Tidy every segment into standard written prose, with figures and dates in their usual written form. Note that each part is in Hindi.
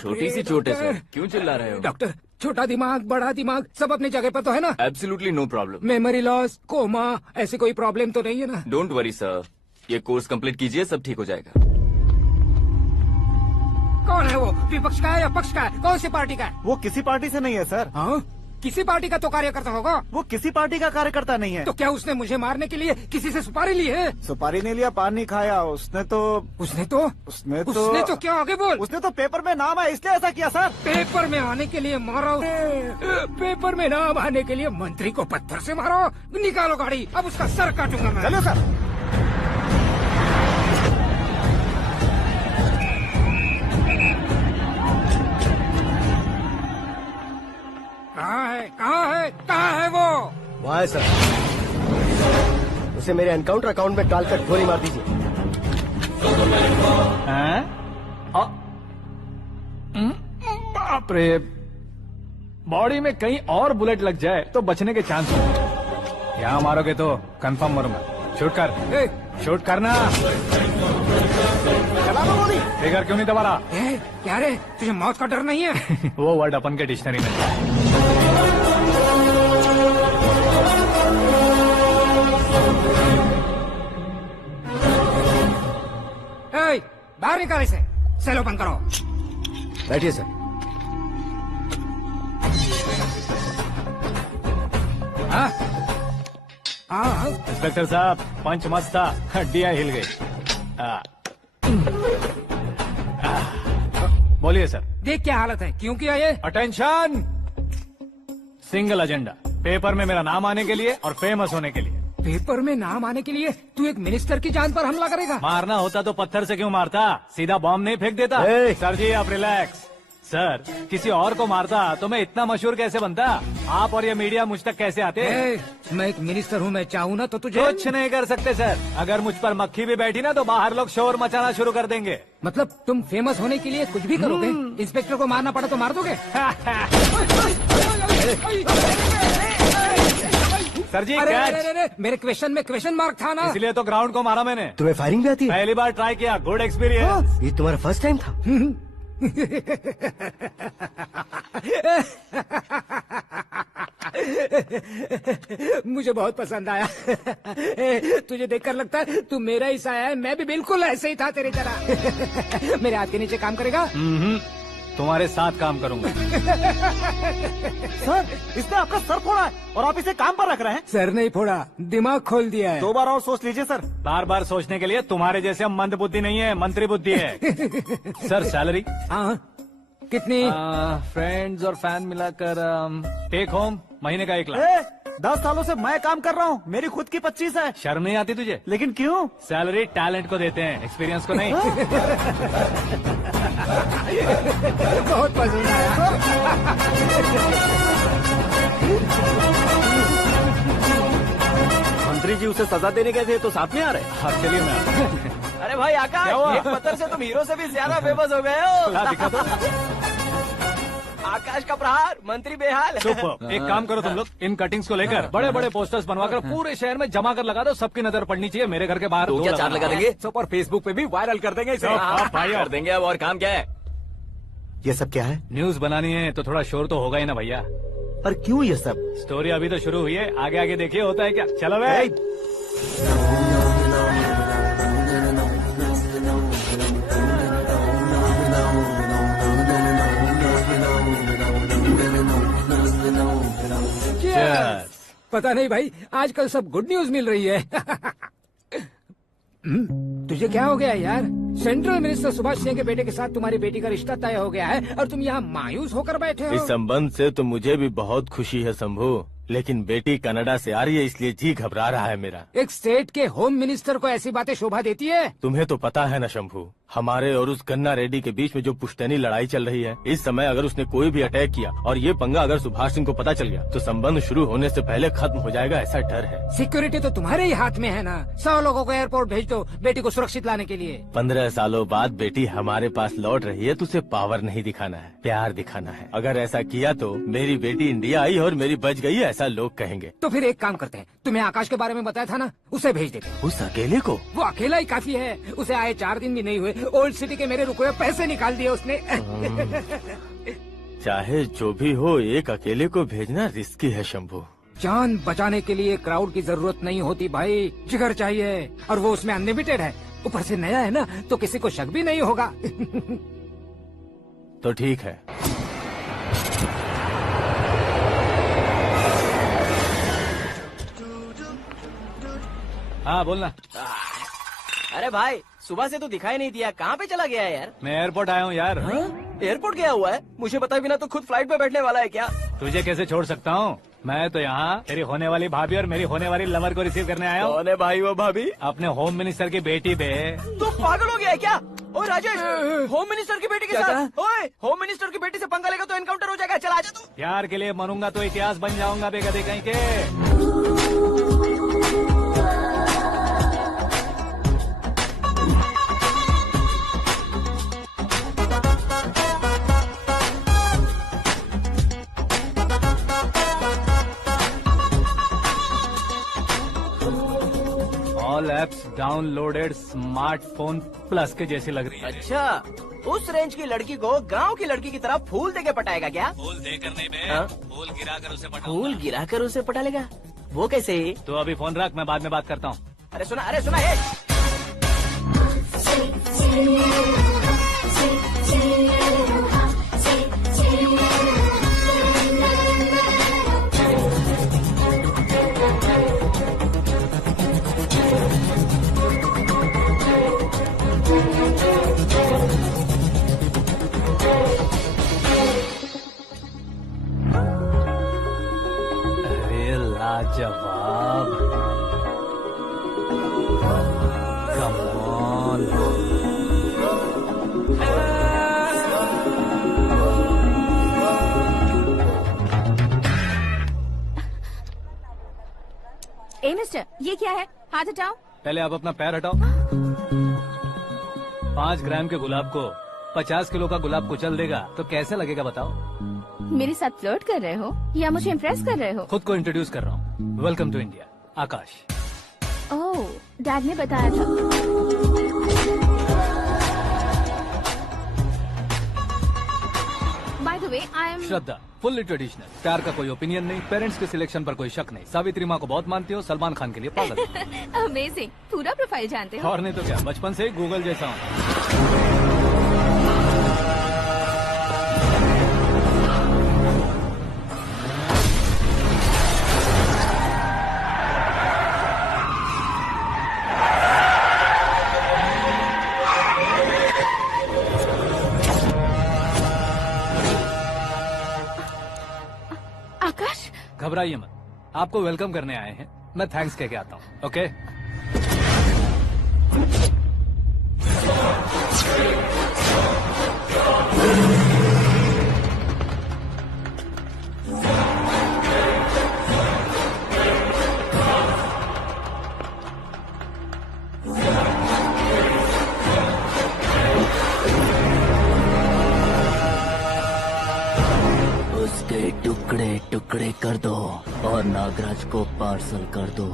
छोटी सी चोट है सर, क्यों चिल्ला रहे हो? डॉक्टर, छोटा दिमाग बड़ा दिमाग सब अपनी जगह पर तो है ना? Absolutely no problem. Memory loss, coma, ऐसी कोई प्रॉब्लम तो नहीं है ना? डोंट वरी सर, ये कोर्स कंप्लीट कीजिए, सब ठीक हो जाएगा। कौन है वो? विपक्ष का है या पक्ष का है? कौन सी पार्टी का है? वो किसी पार्टी से नहीं है सर। हाँ? किसी पार्टी का तो कार्यकर्ता होगा। वो किसी पार्टी का कार्यकर्ता नहीं है। तो क्या उसने मुझे मारने के लिए किसी से सुपारी ली है? सुपारी नहीं लिया, पान नहीं खाया। उसने तो क्या आगे बोल? उसने तो पेपर में नाम है इसलिए ऐसा किया सर। पेपर में आने के लिए मारो? पेपर में नाम आने के लिए मंत्री को पत्थर से मारो? निकालो गाड़ी, अब उसका सर काटूंगा मैं। चलो सर। कहाँ है वो? वहाँ है सर। उसे मेरे एनकाउंटर अकाउंट में डालकर गोली मार दीजिए। बाप रे, बॉडी में कहीं और बुलेट लग जाए तो बचने के चांस हो। यहाँ मारोगे तो कंफर्म मरूंगा। शूट कर, शूट करना। चला दो गोली। फिगर क्यों नहीं दबा रहा? क्या रे, तुझे मौत का डर नहीं है? वो वर्ड अपन के डिक्शनरी में। बाहर निकाल इसे, सेलो बंद करो। बैठिए सर। इंस्पेक्टर साहब, पंच मस्त था, हड्डियां हिल गई। बोलिए सर। देख क्या हालत है, क्यों किया ये? अटेंशन, सिंगल एजेंडा, पेपर में मेरा नाम आने के लिए और फेमस होने के लिए। पेपर में नाम आने के लिए तू एक मिनिस्टर की जान पर हमला करेगा? मारना होता तो पत्थर से क्यों मारता, सीधा बॉम्ब नहीं फेंक देता। सर जी आप रिलैक्स। सर, किसी और को मारता तो मैं इतना मशहूर कैसे बनता? आप और ये मीडिया मुझ तक कैसे आते? मैं एक मिनिस्टर हूँ, मैं चाहूँ ना तो तुझे कुछ नहीं कर सकते सर। अगर मुझ पर मक्खी भी बैठी ना तो बाहर लोग शोर मचाना शुरू कर देंगे। मतलब तुम फेमस होने के लिए कुछ भी करोगे? इंस्पेक्टर को मारना पड़ा तो मार दोगे? सर जी अरे, मेरे क्वेश्चन में क्वेश्चन मार्क था ना, इसलिए तो ग्राउंड को मारा मैंने। तुम्हें फायरिंग भी आती है? पहली बार ट्राई किया, गुड एक्सपीरियंस। ये तुम्हारा फर्स्ट टाइम था? मुझे बहुत पसंद आया। तुझे देखकर लगता है तू मेरा ही साया है। मैं भी बिल्कुल ऐसे ही था तेरी तरह। मेरे हाथ के नीचे काम करेगा? तुम्हारे साथ काम करूंगा। सर, इसने आपका सर फोड़ा है और आप इसे काम पर रख रहे हैं? सर नहीं फोड़ा, दिमाग खोल दिया है। 2 बार और सोच लीजिए सर। बार बार सोचने के लिए तुम्हारे जैसे मंद बुद्धि नहीं है, मंत्री बुद्धि है। Sir salary? हाँ, कितनी? फ्रेंड्स और फैन मिलाकर टेक होम महीने का 1 लाख। 10 सालों से मैं काम कर रहा हूँ, मेरी खुद की 25 है। शर्म नहीं आती तुझे? लेकिन क्यों? सैलरी टैलेंट को देते हैं, एक्सपीरियंस को नहीं। बहुत पसंद आया। मंत्री जी उसे सजा देने गए थे तो साथ में आ रहे? हाँ चलिए मैं। अरे भाई आकाश, एक पत्थर से तुम हीरो से भी ज्यादा फेमस हो गए हो। दिखा तो। आकाश का प्रहार, मंत्री बेहाल। सुपर। एक काम करो तुम लोग, इन कटिंग्स को लेकर बड़े बड़े पोस्टर्स बनवाकर पूरे शहर में जमा कर लगा दो। सबकी नजर पड़नी चाहिए मेरे घर के बाहर। तो क्या 4 लगा देंगे? और फेसबुक पे भी वायरल कर देंगे इसे। कर देंगे। अब और काम क्या है? ये सब क्या है? न्यूज बनानी है तो थोड़ा शोर तो होगा ही ना भैया। पर क्यों ये सब? स्टोरी अभी तो शुरू हुई है, आगे आगे देखिए होता है क्या। चलो भाई। पता नहीं भाई, आजकल सब गुड न्यूज मिल रही है। तुझे क्या हो गया यार? सेंट्रल मिनिस्टर सुभाष सिंह के बेटे के साथ तुम्हारी बेटी का रिश्ता तय हो गया है और तुम यहाँ मायूस होकर बैठे हो। इस संबंध से तो मुझे भी बहुत खुशी है शंभू, लेकिन बेटी कनाडा से आ रही है इसलिए जी घबरा रहा है मेरा। एक स्टेट के होम मिनिस्टर को ऐसी बातें शोभा देती है? तुम्हें तो पता है ना शंभू, हमारे और उस कन्ना रेड्डी के बीच में जो पुश्तैनी लड़ाई चल रही है, इस समय अगर उसने कोई भी अटैक किया और ये पंगा अगर सुभाष सिंह को पता चल गया तो संबंध शुरू होने से पहले खत्म हो जाएगा, ऐसा डर है। सिक्योरिटी तो तुम्हारे ही हाथ में है ना। 100 लोगों को एयरपोर्ट भेज दो बेटी को सुरक्षित लाने के लिए। 15 सालों बाद बेटी हमारे पास लौट रही है तो उसे पावर नहीं दिखाना है, प्यार दिखाना है। अगर ऐसा किया तो मेरी बेटी इंडिया आई और मेरी बच गई, ऐसा लोग कहेंगे। तो फिर एक काम करते हैं, तुम्हें आकाश के बारे में बताया था ना, उसे भेज देते हैं। उस अकेले को? वो अकेला ही काफी है। उसे आए 4 दिन भी नहीं हुए ओल्ड सिटी के मेरे रुके हुए पैसे निकाल दिए उसने। चाहे जो भी हो, एक अकेले को भेजना रिस्की है शंभू। जान बचाने के लिए क्राउड की जरूरत नहीं होती भाई, जिगर चाहिए, और वो उसमें अनलिमिटेड है। ऊपर से नया है ना, तो किसी को शक भी नहीं होगा। तो ठीक है। हाँ बोलना। अरे भाई, सुबह से तो दिखाई नहीं दिया, कहाँ पे चला गया है यार? मैं एयरपोर्ट आया हूँ यार। एयरपोर्ट गया हुआ है? मुझे बताए बिना तो खुद फ्लाइट पे बैठने वाला है क्या? तुझे कैसे छोड़ सकता हूँ? मैं तो यहाँ तेरी होने वाली भाभी और मेरी होने वाली लवर को रिसीव करने आया हूँ। कौन है भाई वो भाभी? अपने होम मिनिस्टर की बेटी पे। तो पागल हो गया है क्या? ओए राजेश, होम मिनिस्टर की बेटी के क्या साथ? ओए, होम मिनिस्टर की बेटी से पंगा लेगा तो एनकाउंटर हो जाएगा। चल आजा तू। प्यार के लिए मरूंगा तो इतिहास बन जाऊंगा बेगदे कहीं के। All apps downloaded smartphone plus के जैसी लग रही है। अच्छा, उस रेंज की लड़की को गांव की लड़की की तरह फूल देके पटाएगा क्या? फूल देकर नहीं बे, हाँ? फूल गिरा कर उसे पटाऊंगा। फूल गिरा कर उसे पटा लेगा? वो कैसे? तो अभी फोन रख, मैं बाद में बात करता हूँ। अरे सुना ये। अरे लाजवाब, कम ऑन। ए मिस्टर, ये क्या है? हाथ हटाओ। पहले आप अपना पैर हटाओ। 5 ग्राम के गुलाब को 50 किलो का गुलाब कुचल देगा तो कैसे लगेगा बताओ? मेरे साथ फ्लर्ट कर रहे हो या मुझे इम्प्रेस कर रहे हो? खुद को इंट्रोड्यूस कर रहा हूँ। Welcome to India, Aakash. Oh, dad ने बताया था। By the way, I am Shraddha, fully traditional. प्यार का कोई ओपिनियन नहीं, पेरेंट्स के सिलेक्शन पर कोई शक नहीं। सावित्री माँ को बहुत मानती हो, सलमान खान के लिए पागल। अमेजिंग, पूरा प्रोफाइल जानते हो। और नहीं तो क्या, बचपन से ही गूगल जैसा हूँ। आकाश, घबराइए मत, आपको वेलकम करने आए हैं। मैं थैंक्स कह के आता हूँ। ओके, उसके टुकड़े टुकड़े कर दो और नागराज को पार्सल कर दो।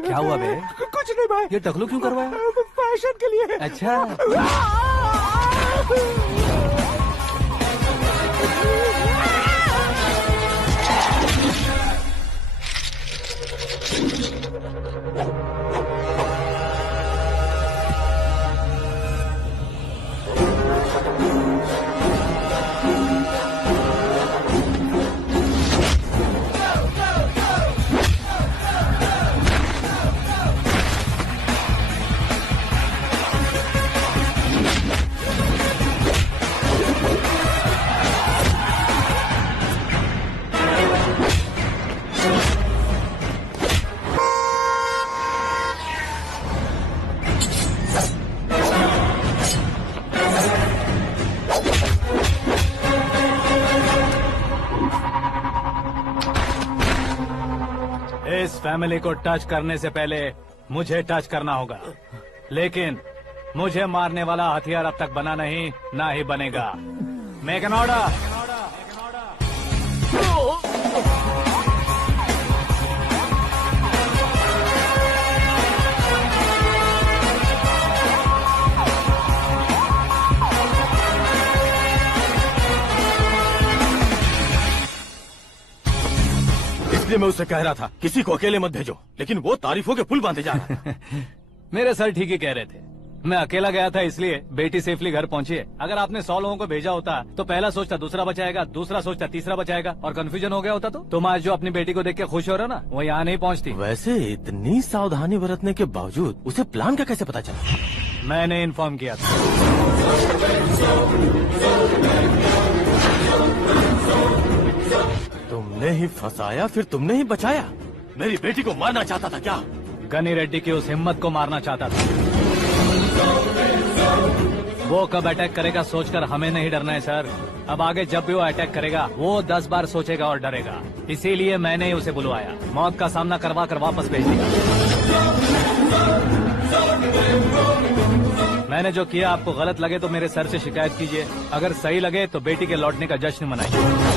क्या हुआ बे? कुछ नहीं भाई, ये टकलू क्यों करवाया? फैशन के लिए। अच्छा, इस फैमिली को टच करने से पहले मुझे टच करना होगा, लेकिन मुझे मारने वाला हथियार अब तक बना नहीं, ना ही बनेगा। Make an order. इसलिए मैं उससे कह रहा था किसी को अकेले मत भेजो, लेकिन वो तारीफों के पुल बांधे जा रहा है। मेरे सर ठीक ही कह रहे थे। मैं अकेला गया था इसलिए बेटी सेफली घर पहुंची है। अगर आपने 100 लोगों को भेजा होता तो पहला सोचता दूसरा बचाएगा, दूसरा सोचता तीसरा बचाएगा, और कंफ्यूजन हो गया होता तो तुम आज जो अपनी बेटी को देख के खुश हो रहे हो ना, वो यहाँ नहीं पहुँचती। वैसे इतनी सावधानी बरतने के बावजूद उसे प्लान का कैसे पता चला? मैंने इन्फॉर्म किया था। तुमने ही फंसाया, फिर तुमने ही बचाया। मेरी बेटी को मारना चाहता था क्या? गनी रेड्डी की उस हिम्मत को मारना चाहता था। वो कब अटैक करेगा सोचकर हमें नहीं डरना है सर। अब आगे जब भी वो अटैक करेगा वो 10 बार सोचेगा और डरेगा। इसीलिए मैंने ही उसे बुलवाया, मौत का सामना करवा कर वापस भेज दिया। मैंने जो किया आपको गलत लगे तो मेरे सर से शिकायत कीजिए, अगर सही लगे तो बेटी के लौटने का जश्न मनाइए।